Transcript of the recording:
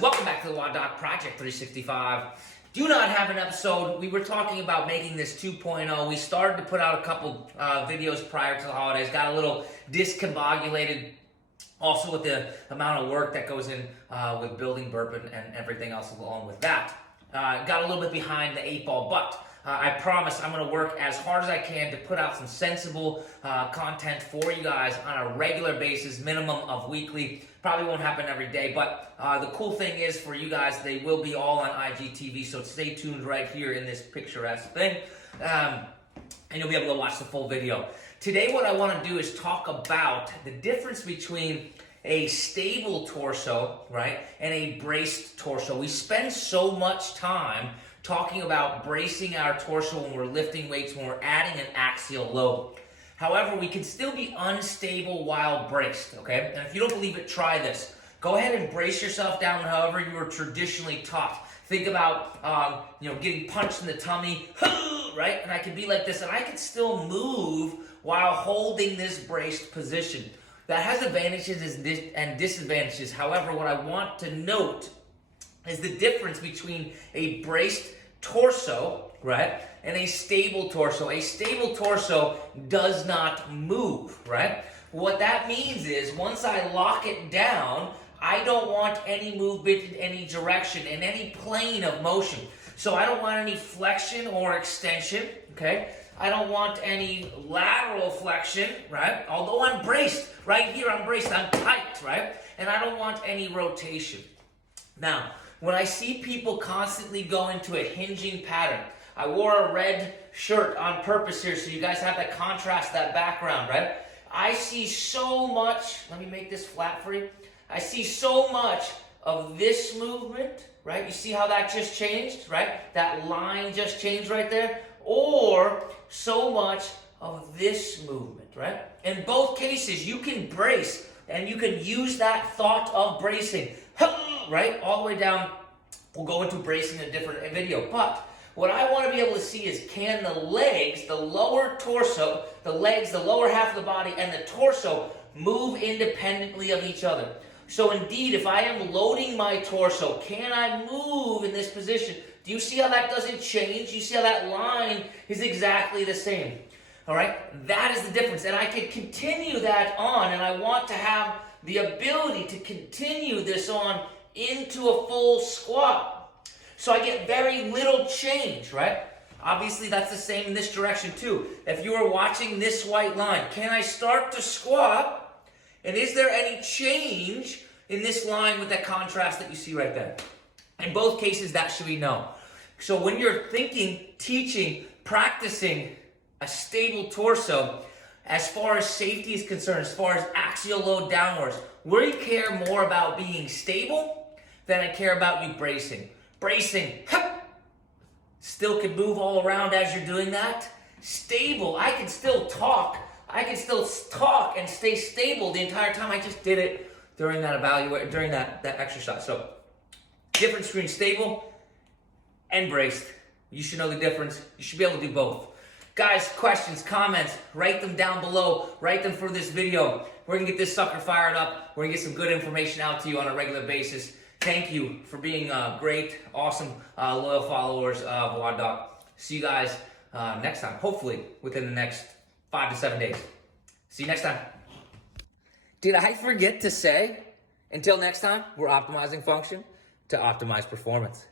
welcome back to the Doc Project 365. Do not have an episode. We were talking about making this 2.0. We started to put out a couple videos prior to the holidays. Got a little discombobulated also with the amount of work that goes in with building Burp and everything else along with that. Got a little bit behind the 8 ball, but I promise I'm going to work as hard as I can to put out some sensible content for you guys on a regular basis, minimum of weekly. Probably won't happen every day, but the cool thing is for you guys, they will be all on IGTV, so stay tuned right here in this picturesque thing, and you'll be able to watch the full video. Today what I want to do is talk about the difference between a stable torso, right, and a braced torso. We spend so much time talking about bracing our torso when we're lifting weights, when we're adding an axial load. However, we can still be unstable while braced, okay? And if you don't believe it, try this. Go ahead and brace yourself down however you were traditionally taught. Think about, getting punched in the tummy, right? And I can be like this, and I can still move while holding this braced position. That has advantages and disadvantages. However, what I want to note is the difference between a braced torso, right, and a stable torso. A stable torso does not move, right? What that means is once I lock it down, I don't want any movement in any direction, in any plane of motion. So I don't want any flexion or extension, okay? I don't want any lateral flexion, right? Although I'm braced, right here I'm braced, I'm tight, right? And I don't want any rotation. Now, when I see people constantly go into a hinging pattern, I wore a red shirt on purpose here so you guys have that contrast, that background, right? I see so much, let me make this flat for you. I see so much of this movement, right? You see how that just changed, right? That line just changed right there. Or so much of this movement, right? In both cases, you can brace and you can use that thought of bracing, right? All the way down. We'll go into bracing in a different video. But what I want to be able to see is can the legs, the lower torso, the legs, the lower half of the body, and the torso move independently of each other. So indeed, if I am loading my torso, can I move in this position? Do you see how that doesn't change? You see how that line is exactly the same? All right? That is the difference. And I can continue that on, and I want to have the ability to continue this on into a full squat. So I get very little change, right? Obviously, that's the same in this direction too. If you are watching this white line, can I start to squat? And is there any change in this line with that contrast that you see right there? In both cases, that should be no. So when you're thinking, teaching, practicing a stable torso, as far as safety is concerned, as far as axial load downwards, we care more about being stable than I care about you bracing. Bracing, still can move all around as you're doing that. Stable, I can still talk. I can still talk and stay stable the entire time. I just did it during that during that exercise. So difference between stable and braced. You should know the difference. You should be able to do both. Guys, questions, comments, write them down below. Write them for this video. We're going to get this sucker fired up. We're going to get some good information out to you on a regular basis. Thank you for being great, awesome, loyal followers of Doc. See you guys next time, hopefully within the next 5 to 7 days. See you next time. Did I forget to say, until next time, we're optimizing function to optimize performance.